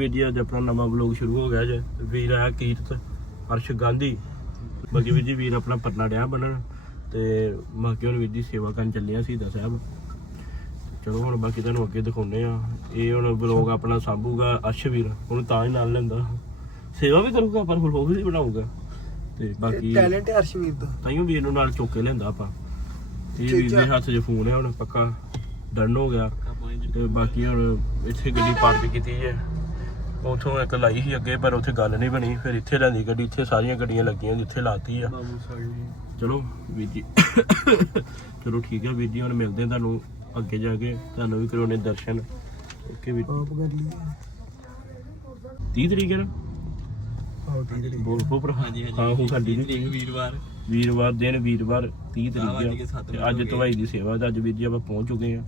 ਵੀਰ ਜੀ ਅੱਜ ਆਪਣਾ ਨਵਾਂ ਵਲੌਗ ਸ਼ੁਰੂ ਹੋ ਗਿਆ ਜੇ। ਵੀਰ ਆ ਕੀਰਤ ਅਰਸ਼ ਗਾਂਧੀ। ਬਾਕੀ ਵੀਰ ਜੀ ਵੀਰ ਆਪਣਾ ਪਰਨਾ ਡਿਆ ਬਣਨ ਤੇ ਬਾਕੀ ਹੁਣ ਵੀਰ ਜੀ ਸੇਵਾ ਕਰਨ ਚੱਲੇ ਆ ਸੀਦਾ ਸਾਹਿਬ। ਚਲੋ ਹੁਣ ਬਾਕੀ ਤੁਹਾਨੂੰ ਅੱਗੇ ਦਿਖਾਉਨੇ ਆ। ਇਹ ਹੁਣ ਵਲੌਗ ਆਪਣਾ ਸਾਂਭੂਗਾ ਅਰਸ਼ ਵੀਰ। ਹੁਣ ਤਾਂ ਹੀ ਨਾਲ ਲੈਂਦਾ। ਸੇਵਾ ਵੀ ਕਰੂਗਾ ਪਰ ਵਲੌਗ ਵੀ ਬਣਾਊਗਾ। ਤੇ ਬਾਕੀ ਟੈਲੈਂਟ ਹੈ ਅਰਸ਼ਵੀਰ ਦਾ। ਤਾਈਓ ਵੀਰ ਨੂੰ ਨਾਲ ਚੁੱਕ ਕੇ ਲੈਂਦਾ ਆਪਾਂ। ਇਹ ਵੀਰ ਦੇ। ਹੱਥ 'ਚ ਫੋਨ ਹੈ ਹੁਣ ਪੱਕਾ। ਡਨ ਹੋ ਗਿਆ। ਤੇ ਬਾਕੀ ਹੁਣ ਇੱਥੇ ਗੱਡੀ ਪਾਰਕ ਕੀਤੀ ਹੈ। ਉਥੋਂ ਇੱਕ ਲਾਈ ਸੀ ਅੱਗੇ ਪਰ ਉੱਥੇ ਗੱਲ ਨਹੀਂ ਬਣੀ। ਫਿਰ ਇੱਥੇ ਲੈਂਦੀ ਗੱਡੀ ਇੱਥੇ ਸਾਰੀਆਂ ਗੱਡੀਆਂ ਲੱਗੀਆਂ ਜਿੱਥੇ ਲਾਤੀ ਆ। ਚਲੋ ਵੀਰ ਜੀ। ਚਲੋ ਠੀਕ ਹੈ ਵੀਰ ਜੀ ਹੁਣ ਮਿਲਦੇ ਹਾਂ ਤੁਹਾਨੂੰ ਅੱਗੇ ਜਾ ਕੇ। ਤੁਹਾਨੂੰ ਵੀ ਕਰਾਉਣੇ ਦਰਸ਼ਨ। ਓਕੇ ਵੀਰ ਆਪ ਕਰ ਲਈ। 30 ਤਰੀਕ ਹੈ ਨਾ? ਆਹ ਠੀਕ ਹੈ ਬੋਲ ਪੋ ਪਰ ਹਾਂਜੀ ਹਾਂ ਹੁਣ ਸਾਡੀ ਤਰੀਕ ਵੀਰਵਾਰ। ਵੀਰਵਾਰ ਦਿਨ ਵੀਰਵਾਰ 30 ਦਸ ਵੱਜ ਤਰੀਕ ਆ ਤੇ ਅੱਜ ਹੋ। ਧਵਾਈ ਦੀ ਸੇਵਾ ਤੇ ਅੱਜ ਵੀਰ ਜੀ ਆਪਾਂ ਪਹੁੰਚ ਚੁੱਕੇ ਆ।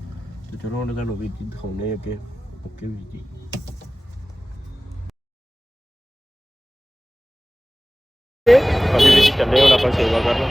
ਤੇ ਚਲੋ ਹੁਣ ਤੁਹਾਨੂੰ ਵੀਰ ਜੀ ਦਿਖਾਉਣੇ ਆ ਅੱਗੇ। ਓਕੇ ਵੀਰ ਜੀ। ਹਾਂਜੀ ਵੀਰ ਜੀ ਚੱਲੇ ਹੁਣ ਆਪਾਂ ਸੇਵਾ ਕਰਨ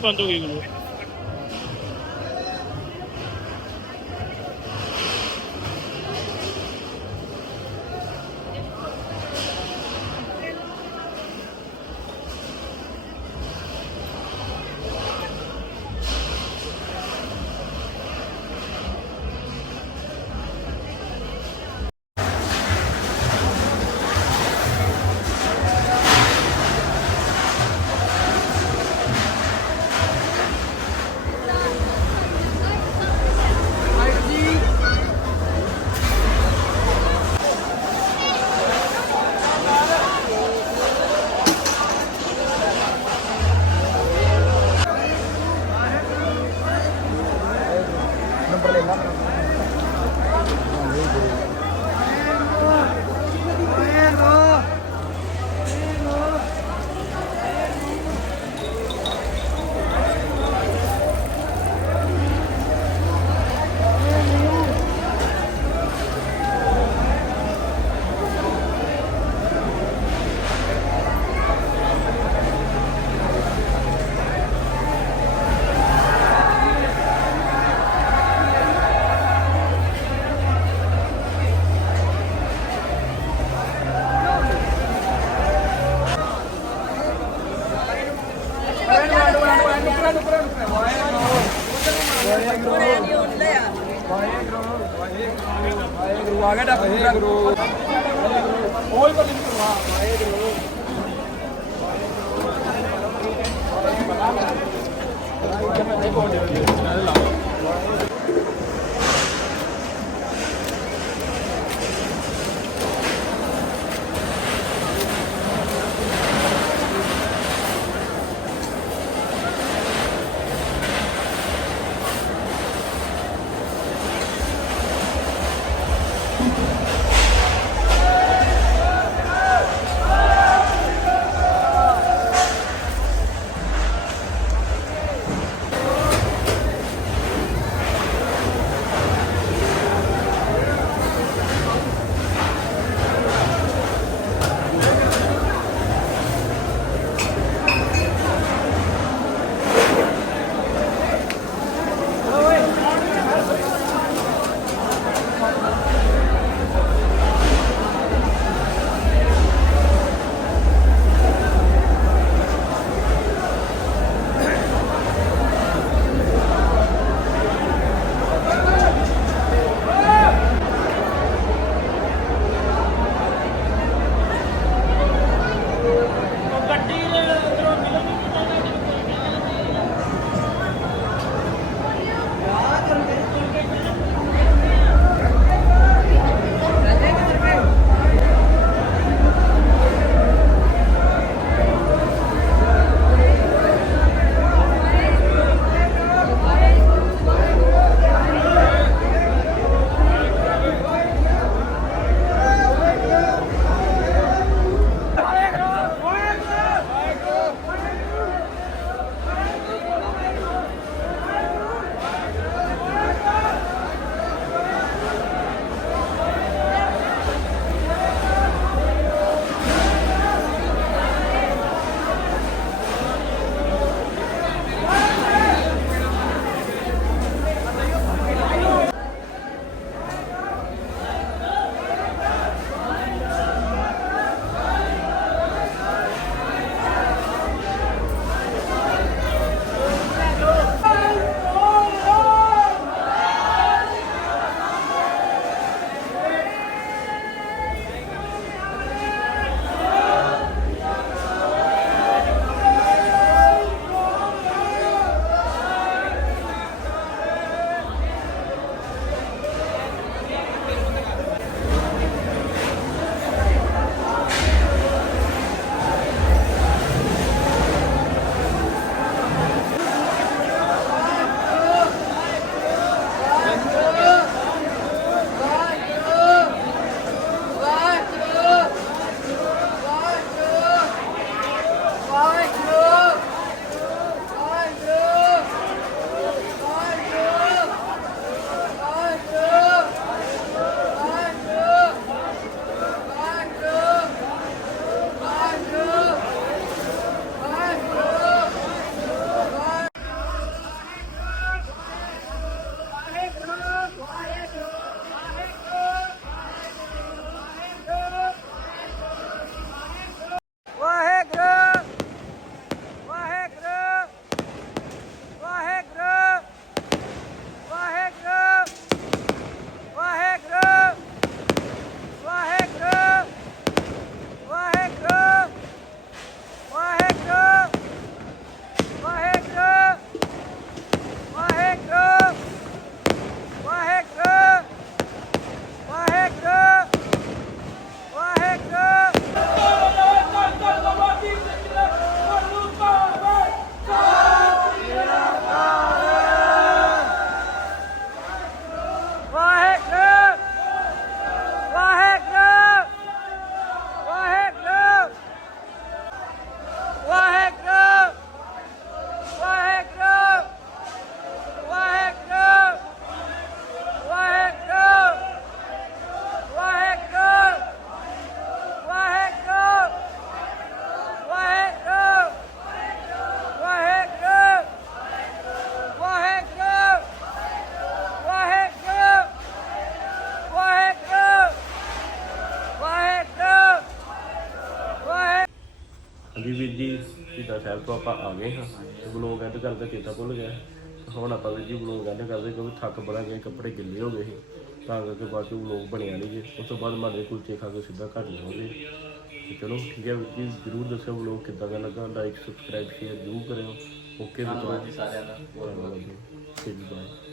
ਬੰਦ ਹੋ ਗਈ ਗੁਰੂ। ਜੀ ਸ਼ਹੀਦਾਂ ਸਾਹਿਬ ਤੋਂ ਆਪਾਂ ਆ ਗਏ ਹਾਂ। ਤੇ ਬਲੌਗ ਐਂਡ ਕਰਦੇ ਚੇਤਾ ਭੁੱਲ ਗਿਆ। ਹੁਣ ਆਪਾਂ ਵੀਰ ਜੀ ਬਲੌਗ ਐਂਡ ਕਰਦੇ ਕਿਉਂਕਿ ਥੱਕ ਬੜਾ ਗਏ ਕੱਪੜੇ ਗਿੱਲੇ ਹੋ ਗਏ ਸੀ। ਤਾਂ ਕਰਕੇ ਬਾਅਦ ਚ ਬਲੌਗ ਬਣਿਆ ਨਹੀਂ ਜੀ। ਉਸ ਤੋਂ ਬਾਅਦ ਮਾਰੇ ਕੁਲਚੇ ਖਾ ਕੇ ਸਿੱਧਾ ਘਰ ਜਾਵਾਂਗੇ ਤੇ ਚਲੋ ਠੀਕ ਹੈ ਜੀ ਜਰੂਰ ਦੱਸਿਓ ਬਲੌਗ ਕਿੱਦਾਂ ਦਾ ਲੱਗਾ। ਲਾਈਕ ਸਬਸਕ੍ਰਾਈਬ ਸ਼ੇਅਰ ਜ਼ਰੂਰ ਕਰਿਓ। ਓਕੇ ਮਿੱਤਰੋ। ਧੰਨਵਾਦ ਜੀ ਸਾਰਿਆਂ ਦਾ। ਬਹੁਤ ਬਹੁਤ ਠੀਕ ਬਾਏ